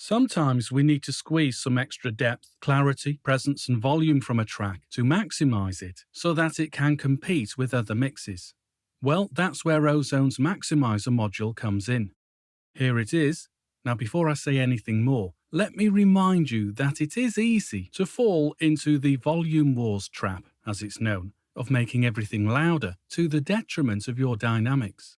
Sometimes we need to squeeze some extra depth, clarity, presence and volume from a track to maximize it so that it can compete with other mixes. Well, that's where Ozone's Maximizer module comes in. Here it is. Now before I say anything more, let me remind you that it is easy to fall into the volume wars trap, as it's known, of making everything louder to the detriment of your dynamics.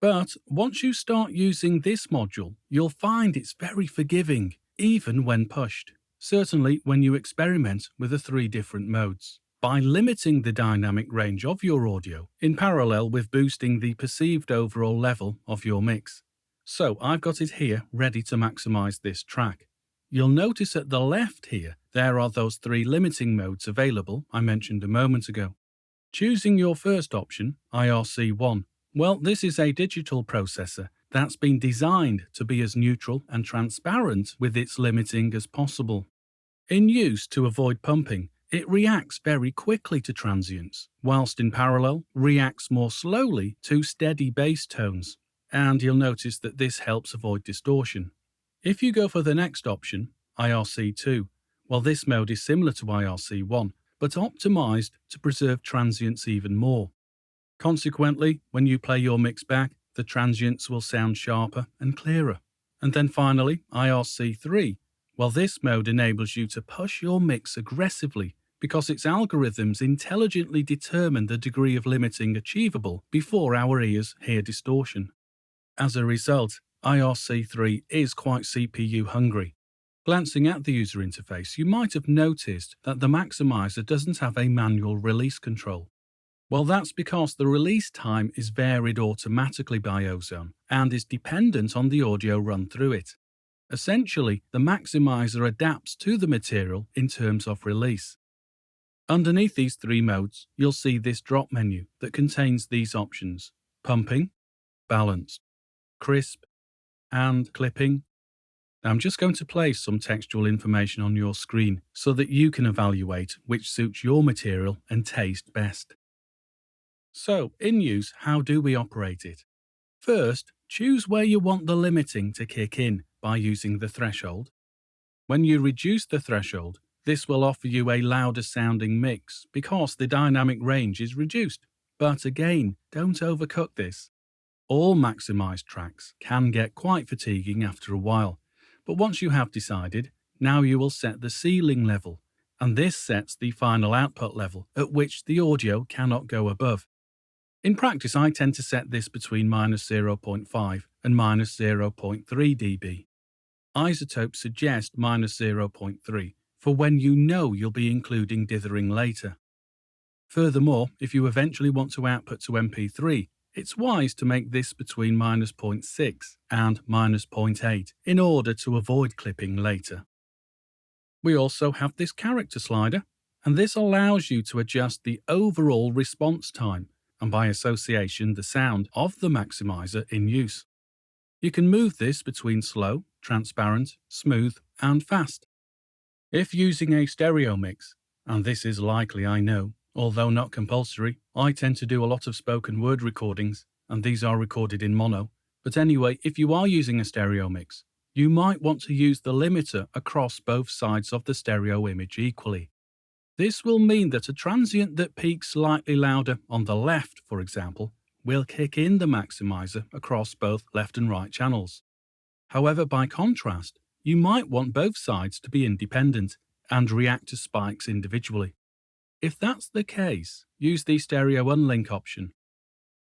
But once you start using this module, you'll find it's very forgiving, even when pushed. Certainly when you experiment with the 3 different modes, by limiting the dynamic range of your audio in parallel with boosting the perceived overall level of your mix. So I've got it here ready to maximize this track. You'll notice at the left here, there are those 3 limiting modes available I mentioned a moment ago. Choosing your first option, IRC1, well, this is a digital processor that's been designed to be as neutral and transparent with its limiting as possible. In use to avoid pumping, it reacts very quickly to transients, whilst in parallel reacts more slowly to steady bass tones, and you'll notice that this helps avoid distortion. If you go for the next option, IRC2, well, this mode is similar to IRC1, but optimized to preserve transients even more. Consequently, when you play your mix back, the transients will sound sharper and clearer. And then finally, IRC3. Well, this mode enables you to push your mix aggressively because its algorithms intelligently determine the degree of limiting achievable before our ears hear distortion. As a result, IRC3 is quite CPU hungry. Glancing at the user interface, you might have noticed that the maximizer doesn't have a manual release control. Well, that's because the release time is varied automatically by Ozone and is dependent on the audio run through it. Essentially, the maximizer adapts to the material in terms of release. Underneath these 3 modes, you'll see this drop menu that contains these options: pumping, balanced, crisp, and clipping. Now, I'm just going to place some textual information on your screen so that you can evaluate which suits your material and taste best. So, in use, how do we operate it? First, choose where you want the limiting to kick in by using the threshold. When you reduce the threshold, this will offer you a louder sounding mix because the dynamic range is reduced. But again, don't overcook this. All maximized tracks can get quite fatiguing after a while, but once you have decided, now you will set the ceiling level, and this sets the final output level at which the audio cannot go above. In practice, I tend to set this between -0.5 and -0.3 dB. iZotope suggests -0.3 for when you know you'll be including dithering later. Furthermore, if you eventually want to output to MP3, it's wise to make this between -0.6 and -0.8 in order to avoid clipping later. We also have this character slider, and this allows you to adjust the overall response time, and by association the sound of the maximizer in use. You can move this between slow, transparent, smooth, and fast. If using a stereo mix, and this is likely I know, although not compulsory, I tend to do a lot of spoken word recordings, and these are recorded in mono, but anyway, if you are using a stereo mix, you might want to use the limiter across both sides of the stereo image equally. This will mean that a transient that peaks slightly louder on the left, for example, will kick in the maximizer across both left and right channels. However, by contrast, you might want both sides to be independent and react to spikes individually. If that's the case, use the stereo unlink option.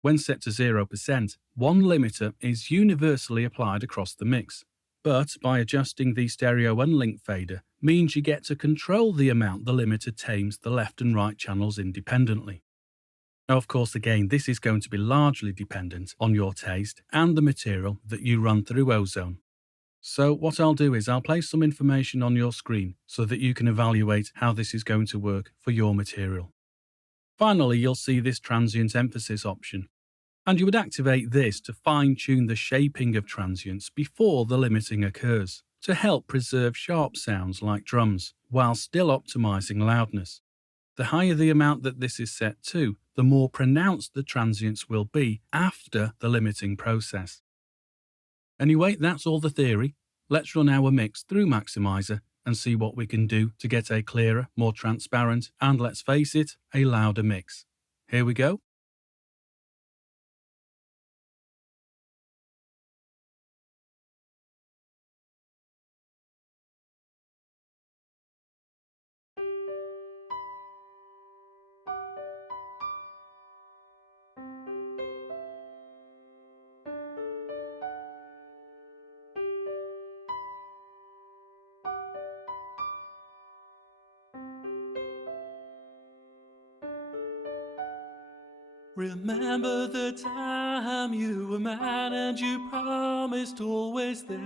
When set to 0%, one limiter is universally applied across the mix, but by adjusting the stereo unlink fader means you get to control the amount the limiter tames the left and right channels independently. Now, of course, again, this is going to be largely dependent on your taste and the material that you run through Ozone. So what I'll do is I'll place some information on your screen so that you can evaluate how this is going to work for your material. Finally, you'll see this transient emphasis option, and you would activate this to fine-tune the shaping of transients before the limiting occurs, to help preserve sharp sounds like drums, while still optimizing loudness. The higher the amount that this is set to, the more pronounced the transients will be after the limiting process. Anyway, that's all the theory. Let's run our mix through Maximizer and see what we can do to get a clearer, more transparent, and let's face it, a louder mix. Here we go. Remember the time you were mine and you promised always there.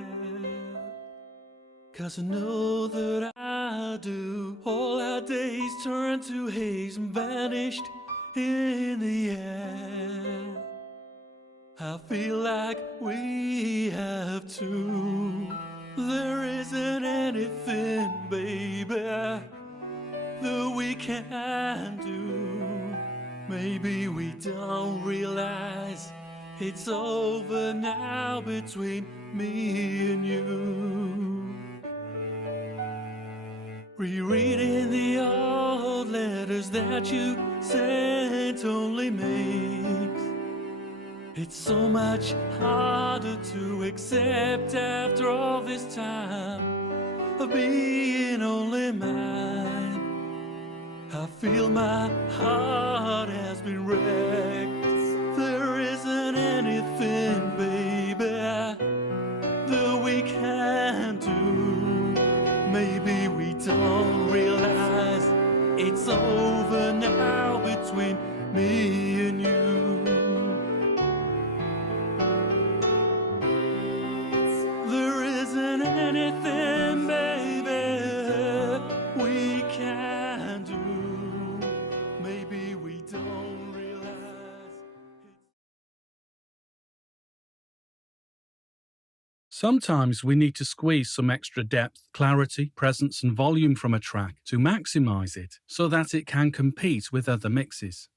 'Cause I know that I do. All our days turned to haze and vanished in the air. I feel like we have to. There isn't anything, baby, that we can do. Maybe we don't realize it's over now between me and you. Rereading the old letters that you sent only makes it so much harder to accept after all this time of being only mine. I feel my heart has been wrecked. There isn't anything, baby, that we can do. Maybe we don't realize it's over now between me and you. There isn't anything, baby, we can do. Maybe we don't realize Sometimes we need to squeeze some extra depth, clarity, presence, and volume from a track to maximize it so that it can compete with other mixes.